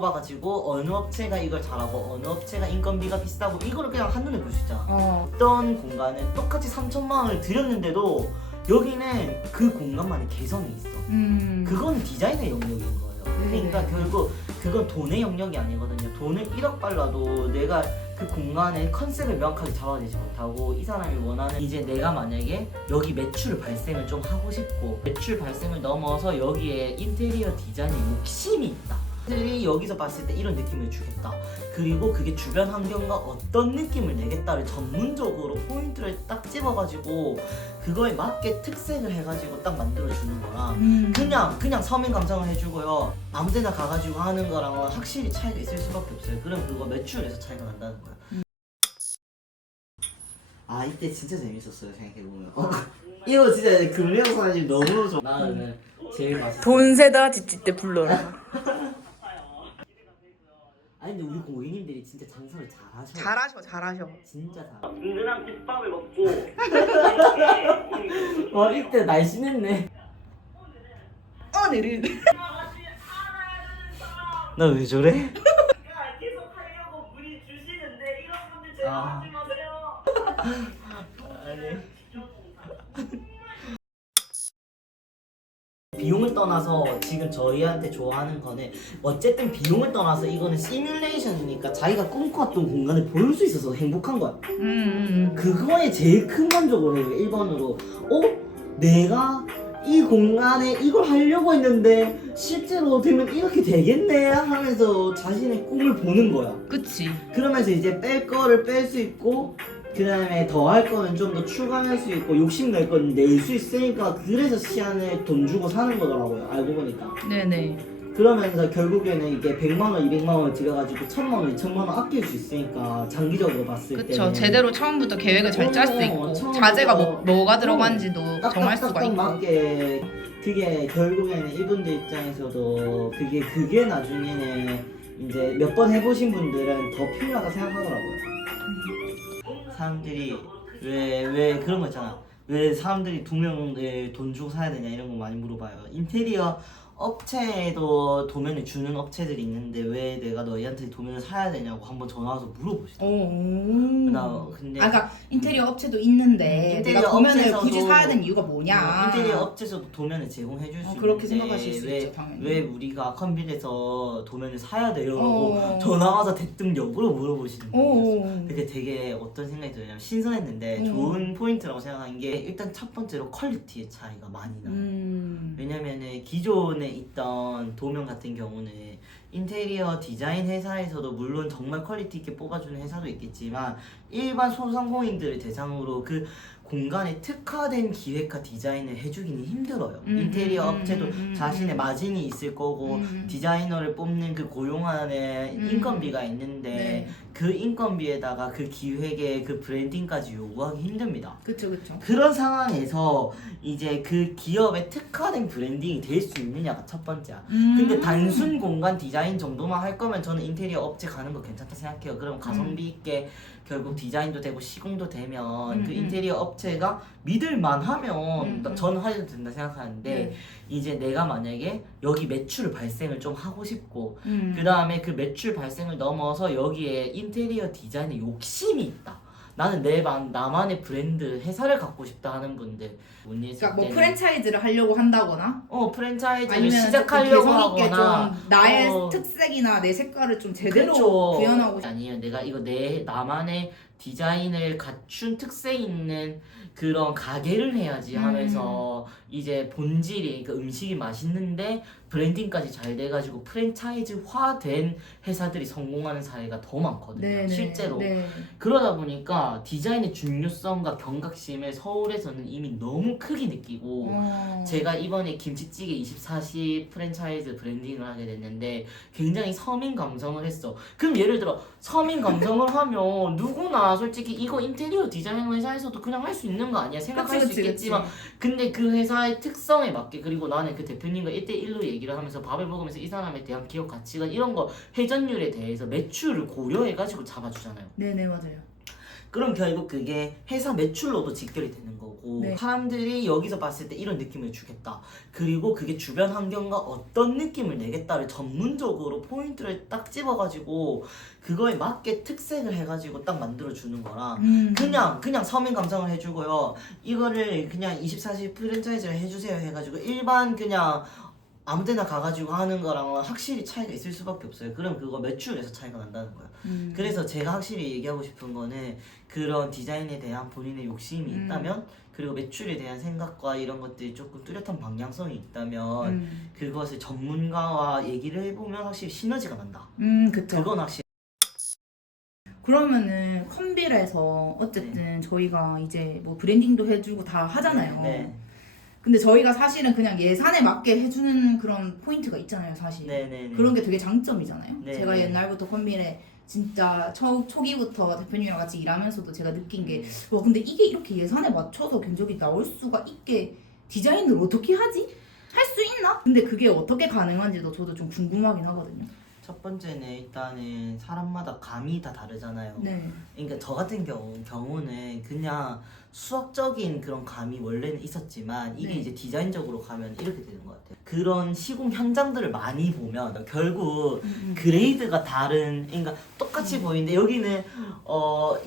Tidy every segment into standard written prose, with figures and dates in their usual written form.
뽑아가지고 어느 업체가 이걸 잘하고 어느 업체가 인건비가 비싸고 이거를 그냥 한눈에 볼 수 있잖아. 어떤 공간은 똑같이 3천만 원을 들였는데도 여기는 그 공간만의 개성이 있어. 그건 디자인의 영역인 거예요. 그러니까 결국 그건 돈의 영역이 아니거든요. 돈을 1억 발라도 내가 그 공간의 컨셉을 명확하게 잡아내지 못하고 이 사람이 원하는 이제 내가 만약에 여기 매출 발생을 좀 하고 싶고 매출 발생을 넘어서 여기에 인테리어 디자인에 욕심이 있다. 들이 여기서 봤을 때 이런 느낌을 주겠다. 그리고 그게 주변 환경과 어떤 느낌을 내겠다를 전문적으로 포인트를 딱 집어가지고 그거에 맞게 특색을 해가지고 딱 만들어주는 거랑 그냥 서민 감성을 해주고요. 아무데나 가가지고 하는 거랑은 확실히 차이가 있을 수밖에 없어요. 그럼 그거 매출에서 차이가 난다는 거야. 아 이때 진짜 재밌었어요 생각해보면. 이거 진짜 금레영 사진 너무 좋아. 나는 제일 맛있어. 돈세다 지치 때 불러라. 아니 근데 우리 고객님들이 진짜 장사를 잘하셔. 잘하셔. 진짜 잘해. 든든한 국밥을 먹고 와 이때 날씬했네. 오늘은 나 왜 저래? 계속 하려고 문의 주시는데 이런 분들 제발 하지 마세요. 아니. 비용을 떠나서 지금 저희한테 좋아하는 거는 어쨌든 비용을 떠나서 이거는 시뮬레이션이니까 자기가 꿈꿔왔던 공간을 볼 수 있어서 행복한 거야. 그거에 제일 큰 만족을 해요. 1번으로 내가 이 공간에 이걸 하려고 했는데 실제로 되면 이렇게 되겠네 하면서 자신의 꿈을 보는 거야. 그치. 그러면서 이제 뺄 거를 뺄 수 있고 그 다음에 더 할 거는 좀 더 추가할 수 있고 욕심 낼 거는 낼 수 있으니까 그래서 시안을 돈 주고 사는 거더라고요. 알고 보니까. 네네. 그러면서 결국에는 이게 100만 원, 200만 원 들여가지고 1000만 원, 2000만 원 아낄 수 있으니까 장기적으로 봤을 때. 그쵸. 제대로 처음부터 계획을 잘 짤 수 있고 처음부터 자재가 뭐가 들어간지도 정할 수가 딱딱딱딱 있고. 맞게 그게 결국에는 이분들 입장에서도 그게 나중에는 이제 몇 번 해보신 분들은 더 필요하다 생각하더라고요. 사람들이 왜 그런 거 있잖아. 왜 사람들이 두 명을 돈 주고 사야 되냐 이런 거 많이 물어봐요. 인테리어 업체에도 도면을 주는 업체들이 있는데 왜 내가 너희한테 도면을 사야 되냐고 한번 전화 와서 물어보시더라고. 나 근데 그러니까 인테리어 업체도 있는데 인테리어 내가 도면을 업체에서도 굳이 사야 되는 이유가 뭐냐. 인테리어 업체에서도 도면을 제공해 줄 수 있는데 그렇게 생각하실 수 왜, 있죠, 당연히. 왜 우리가 컨빌에서 도면을 사야 돼요? 라고 전화 와서 대뜸 역으로 물어보시는 거예요. 그게 되게 어떤 생각이 들냐면 신선했는데 좋은 포인트라고 생각한 게 일단 첫 번째로 퀄리티의 차이가 많이 나요. 왜냐면은 기존에 있던 도면 같은 경우는 인테리어 디자인 회사에서도 물론 정말 퀄리티 있게 뽑아주는 회사도 있겠지만 일반 소상공인들을 대상으로 그 공간에 특화된 기획과 디자인을 해주기는 힘들어요. 인테리어 업체도 자신의 마진이 있을 거고 디자이너를 뽑는 그 고용하는 인건비가 있는데 네. 그 인건비에다가 그 기획에 그 브랜딩까지 요구하기 힘듭니다. 그쵸. 그런 상황에서 이제 그 기업의 특화된 브랜딩이 될 수 있느냐가 첫 번째야. 근데 단순 공간 디자인 정도만 할 거면 저는 인테리어 업체 가는 거 괜찮다 생각해요. 그럼 가성비 있게 결국 디자인도 되고 시공도 되면 그 인테리어 업체가 믿을만 하면 저는 하셔도 된다 생각하는데 이제 내가 만약에 여기 매출 발생을 좀 하고 싶고 그 다음에 그 매출 발생을 넘어서 여기에 인테리어 디자인에 욕심이 있다. 나는 나만의 브랜드 회사를 갖고 싶다 하는 분들 그러니까 뭐 프랜차이즈를 하려고 한다거나 프랜차이즈를 아니면 시작하려고 개성 있게 하거나 좀 나의 특색이나 내 색깔을 좀 제대로 그쵸. 구현하고 싶. 아니에요. 내가 이거 나만의 디자인을 갖춘 특색 있는 그런 가게를 해야지 하면서 이제 본질이 그 음식이 맛있는데 브랜딩까지 잘 돼가지고 프랜차이즈화된 회사들이 성공하는 사례가 더 많거든요. 실제로. 그러다 보니까 디자인의 중요성과 경각심을 서울에서는 이미 너무 크게 느끼고 제가 이번에 김치찌개 24시 프랜차이즈 브랜딩을 하게 됐는데 굉장히 서민 감성을 했어. 그럼 예를 들어 서민 감성을 하면 누구나 솔직히 이거 인테리어 디자인 회사에서도 그냥 할 수 있는 거 아니야 생각할 수 있겠지만 근데 그 회사의 특성에 맞게 그리고 나는 그 대표님과 1대1로 얘기를 하면서 밥을 먹으면서 이 사람에 대한 기업 가치관 이런 거 회전율에 대해서 매출을 고려해가지고 잡아주잖아요. 네네 맞아요. 그럼 결국 그게 회사 매출로도 직결이 되는 거고 네. 사람들이 여기서 봤을 때 이런 느낌을 주겠다. 그리고 그게 주변 환경과 어떤 느낌을 내겠다를 전문적으로 포인트를 딱 집어가지고 그거에 맞게 특색을 해가지고 딱 만들어주는 거라 그냥 서민 감성을 해주고요. 이거를 그냥 24시 프랜차이즈를 해주세요 해가지고 일반 그냥 아무데나 가가지고 하는 거랑은 확실히 차이가 있을 수밖에 없어요. 그럼 그거 매출에서 차이가 난다는 거예요. 그래서 제가 확실히 얘기하고 싶은 거는 그런 디자인에 대한 본인의 욕심이 있다면 그리고 매출에 대한 생각과 이런 것들이 조금 뚜렷한 방향성이 있다면 그것을 전문가와 얘기를 해보면 확실히 시너지가 난다. 그쵸. 그건 확실히 그러면은 컨빌에서 어쨌든 저희가 이제 뭐 브랜딩도 해주고 다 하잖아요. 네. 근데 저희가 사실은 그냥 예산에 맞게 해주는 그런 포인트가 있잖아요, 사실. 네네네. 그런 게 되게 장점이잖아요. 네, 제가 네. 옛날부터 컨빌에 진짜 초기부터 대표님이랑 같이 일하면서도 제가 느낀 게 와, 근데 이게 이렇게 예산에 맞춰서 견적이 나올 수가 있게 디자인을 어떻게 하지? 할 수 있나? 근데 그게 어떻게 가능한지도 저도 좀 궁금하긴 하거든요. 첫 번째는 일단은 사람마다 감이 다 다르잖아요. 네. 그러니까 저 같은 경우는 그냥 수학적인 그런 감이 원래는 있었지만 이게 네. 이제 디자인적으로 가면 이렇게 되는 것 같아요. 그런 시공 현장들을 많이 보면 결국 그레이드가 다른, 그러니까 똑같이 보이는데 여기는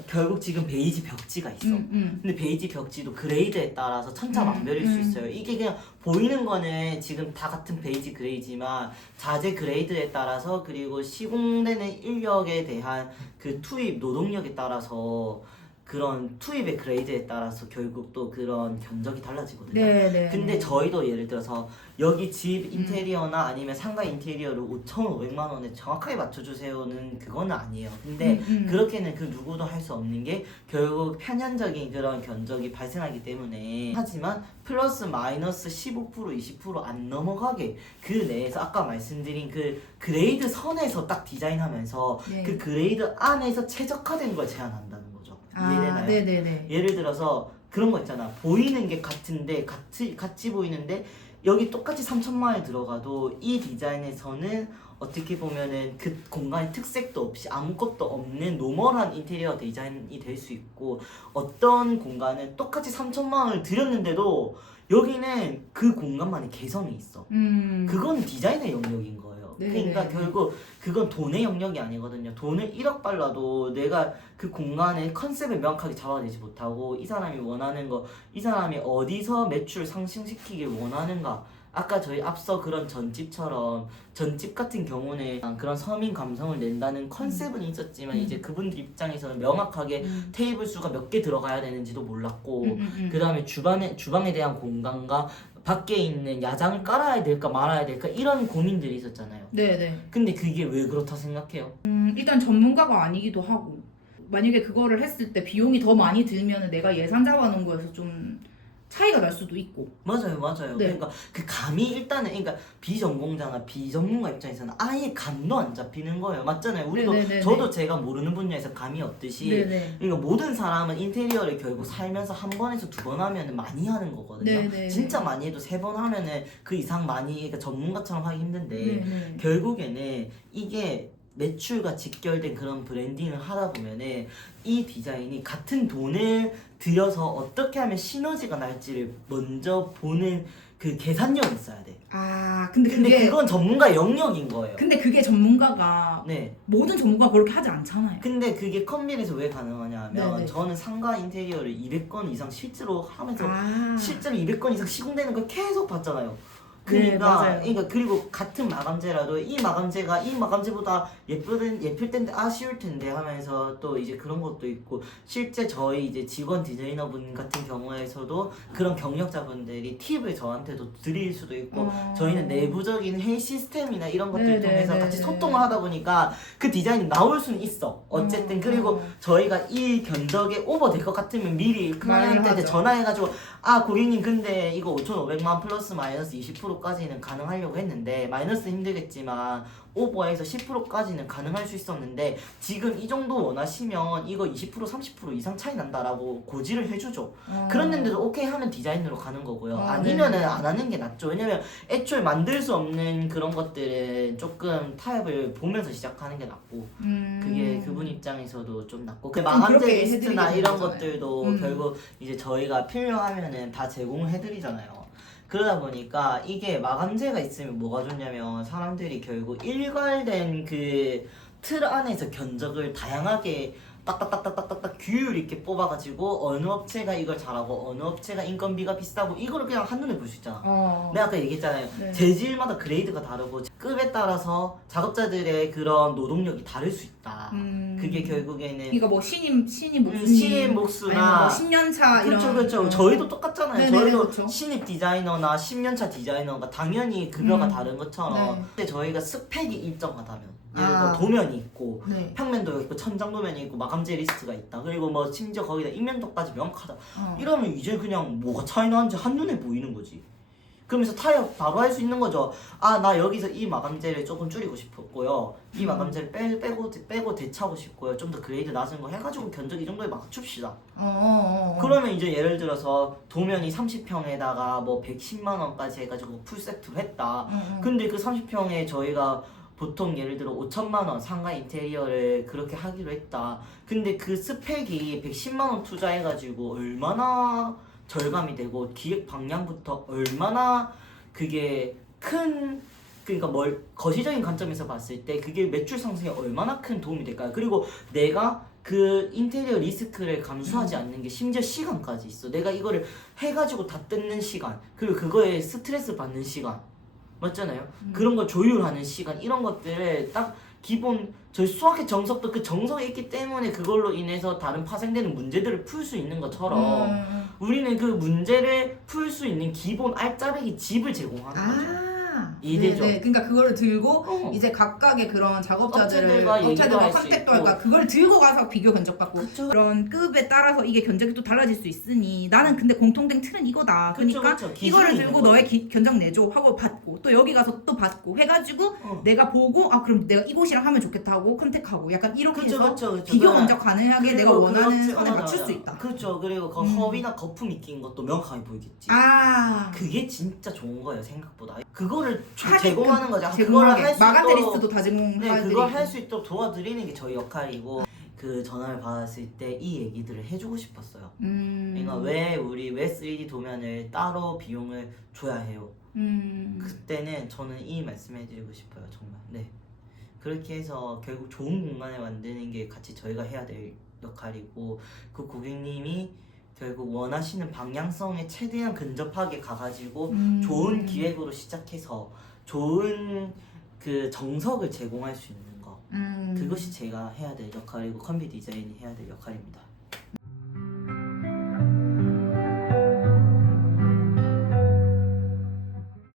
결국 지금 베이지 벽지가 있어. 근데 베이지 벽지도 그레이드에 따라서 천차만별일 수 있어요. 이게 그냥 보이는 거는 지금 다 같은 베이지 그레이지만 자재 그레이드에 따라서 그리고 시공되는 인력에 대한 그 투입 노동력에 따라서 그런 투입의 그레이드에 따라서 결국 또 그런 견적이 달라지거든요. 네. 근데 저희도 예를 들어서 여기 집 인테리어나 아니면 상가 인테리어를 5,500만 원에 정확하게 맞춰주세요는 그거는 아니에요. 근데 그렇게는 그 누구도 할 수 없는 게 결국 편향적인 그런 견적이 발생하기 때문에 하지만 플러스 마이너스 15% 20% 안 넘어가게 그 내에서 아까 말씀드린 그 그레이드 선에서 딱 디자인하면서 네. 그 그레이드 안에서 최적화된 걸 제안한다는 거죠. 이해되나요? 네네네. 예를 들어서 그런 거 있잖아. 보이는 게 같은데 같이 보이는데 여기 똑같이 3천만 원에 들어가도 이 디자인에서는 어떻게 보면은 그 공간의 특색도 없이 아무것도 없는 노멀한 인테리어 디자인이 될 수 있고 어떤 공간은 똑같이 3천만 원을 들였는데도 여기는 그 공간만의 개성이 있어. 그건 디자인의 영역인 거예요. 네네. 그러니까 결국 그건 돈의 영역이 아니거든요. 돈을 1억 발라도 내가 그 공간의 컨셉을 명확하게 잡아내지 못하고 이 사람이 원하는 거, 이 사람이 어디서 매출 상승시키길 원하는가. 아까 저희 앞서 그런 전집처럼 전집 같은 경우는 그런 서민 감성을 낸다는 컨셉은 있었지만 이제 그분들 입장에서는 명확하게 테이블 수가 몇 개 들어가야 되는지도 몰랐고 그 다음에 주방에 대한 공간과 밖에 있는 야장을 깔아야 될까 말아야 될까 이런 고민들이 있었잖아요. 네네. 근데 그게 왜 그렇다 생각해요? 일단 전문가가 아니기도 하고 만약에 그거를 했을 때 비용이 더 많이 들면 내가 예산 잡아놓은 거에서 좀 차이가 날 수도 있고. 맞아요. 네. 그러니까 그 감이 일단은 그러니까 비전공자나 비전문가 입장에서는 아예 감도 안 잡히는 거예요. 맞잖아요. 우리도 네네네네. 저도 제가 모르는 분야에서 감이 없듯이 네네. 그러니까 모든 사람은 인테리어를 결국 살면서 한 번에서 두 번 하면은 많이 하는 거거든요. 네네. 진짜 많이 해도 세 번 하면은 그 이상 많이 그러니까 전문가처럼 하기 힘든데 네네. 결국에는 이게 매출과 직결된 그런 브랜딩을 하다 보면은 이 디자인이 같은 돈을 들여서 어떻게 하면 시너지가 날지를 먼저 보는 그 계산력이 있어야 돼. 근데 그게 그건 전문가 영역인 거예요. 근데 그게 전문가가 네. 모든 전문가가 그렇게 하지 않잖아요. 근데 그게 컨빌에서 왜 가능하냐 하면 네네. 저는 상가 인테리어를 200건 이상 실제로 하면서 실제로 200건 이상 시공되는 걸 계속 봤잖아요. 네, 맞아요. 그러니까 그리고 같은 마감재라도 이 마감재가 이 마감재보다 예쁠 텐데 아쉬울 텐데 하면서 또 이제 그런 것도 있고 실제 저희 이제 직원 디자이너분 같은 경우에서도 그런 경력자분들이 팁을 저한테도 드릴 수도 있고 저희는 내부적인 회의 시스템이나 이런 것들 네네, 통해서 네네. 같이 소통을 하다 보니까 그 디자인이 나올 수는 있어. 어쨌든 그리고 저희가 이 견적에 오버될 것 같으면 미리 클라이언트한테 하죠. 전화해가지고 고객님 근데 이거 5,500만 플러스 마이너스 20% 10%까지는 가능하려고 했는데 마이너스 힘들겠지만 오버해서 10%까지는 가능할 수 있었는데 지금 이 정도 원하시면 이거 20% 30% 이상 차이 난다라고 고지를 해주죠. 그랬는데도 오케이 하면 디자인으로 가는 거고요. 아니면은 안 하는 게 낫죠. 왜냐면 애초에 만들 수 없는 그런 것들은 조금 타협을 보면서 시작하는 게 낫고 그게 그분 입장에서도 좀 낫고 그 마감재 그렇게 리스트나 해드리게 이런 되잖아요. 것들도 결국 이제 저희가 필요하면은 다 제공을 해드리잖아요. 그러다 보니까 이게 마감재가 있으면 뭐가 좋냐면 사람들이 결국 일괄된 그 틀 안에서 견적을 다양하게 딱딱딱딱딱딱 규율 있게 뽑아가지고 어느 업체가 이걸 잘하고 어느 업체가 인건비가 비싸고 이거를 그냥 한눈에 볼 수 있잖아. 내가 아까 얘기했잖아요. 네. 재질마다 그레이드가 다르고 급에 따라서 작업자들의 그런 노동력이 다를 수 있다. 그게 결국에는 그러니까 뭐 신임 목수님 신입 목수나 아니면 뭐 10년차 그렇죠, 이런 그렇죠. 저희도 똑같잖아요. 네네, 저희도 그렇죠. 신입 디자이너나 10년차 디자이너가 당연히 급여가 다른 것처럼 네. 근데 저희가 스펙이 일정하다면 예를 들어 아. 도면이 있고 네. 평면도 있고 천장 도면이 있고 마감재 리스트가 있다. 그리고 뭐 심지어 거기다 인면도까지 명확하다. 이러면 이제 그냥 뭐가 차이 나는지 한눈에 보이는 거지. 그러면서 타협 바로 할 수 있는 거죠. 아, 나 여기서 이 마감재를 조금 줄이고 싶었고요. 이 마감재를 빼고 대차고 싶고요. 좀 더 그레이드 낮은 거 해가지고 견적 이 정도에 맞춥시다. 그러면 이제 예를 들어서 도면이 30평에다가 뭐 110만 원까지 해가지고 풀 세트로 했다. 근데 그 30평에 저희가 보통 예를 들어 5천만 원 상가 인테리어를 그렇게 하기로 했다. 근데 그 스펙이 110만 원 투자해가지고 얼마나 절감이 되고 기획 방향부터 얼마나 그게 큰 그러니까 거시적인 관점에서 봤을 때 그게 매출 상승에 얼마나 큰 도움이 될까요? 그리고 내가 그 인테리어 리스크를 감수하지 않는 게 심지어 시간까지 있어. 내가 이거를 해가지고 다 뜯는 시간 그리고 그거에 스트레스 받는 시간 맞잖아요. 그런 걸 조율하는 시간 이런 것들을 딱 기본 저희 수학의 정석도 그 정석이 있기 때문에 그걸로 인해서 다른 파생되는 문제들을 풀 수 있는 것처럼 우리는 그 문제를 풀 수 있는 기본 알짜배기 집을 제공하는 거죠. 이해되죠? 네, 그러니까 그거를 들고 이제 각각의 그런 업체들과 업체들과 수 컨택도 있고. 할까 그걸 들고 가서 비교 견적받고 그쵸. 그런 급에 따라서 이게 견적이 또 달라질 수 있으니 나는 근데 공통된 틀은 이거다. 그쵸, 그러니까 그쵸. 기준이 이거를 있는 들고 거죠. 너의 견적 내줘 하고 받고 또 여기 가서 또 받고 해가지고 내가 보고 아 그럼 내가 이곳이랑 하면 좋겠다 하고 컨택하고 약간 이렇게 해서 비교 견적 가능하게 내가 원하는 선에 맞출 수 있다. 그렇죠. 그리고 그 허위나 거품이 낀 것도 명확하게 보이겠지. 아 그게 진짜 좋은 거예요 생각보다. 그거를 하게끔 제공하는 거죠. 그거를 제공하게 할 수 마감재 있도록 리스트도 다 제공해드리고 네, 그걸 할 수 있도록 도와드리는 게 저희 역할이고 그 전화를 받았을 때 이 얘기들을 해주고 싶었어요. 그러니까 왜 3D 도면을 따로 비용을 줘야 해요. 그때는 저는 이 말씀해드리고 싶어요. 정말. 네. 그렇게 해서 결국 좋은 공간을 만드는 게 같이 저희가 해야 될 역할이고 그 고객님이 결국 원하시는 방향성에 최대한 근접하게 가가지고 좋은 기획으로 시작해서 좋은 그 정석을 제공할 수 있는 거 그것이 제가 해야 될 역할이고 컴비 디자인이 해야 될 역할입니다.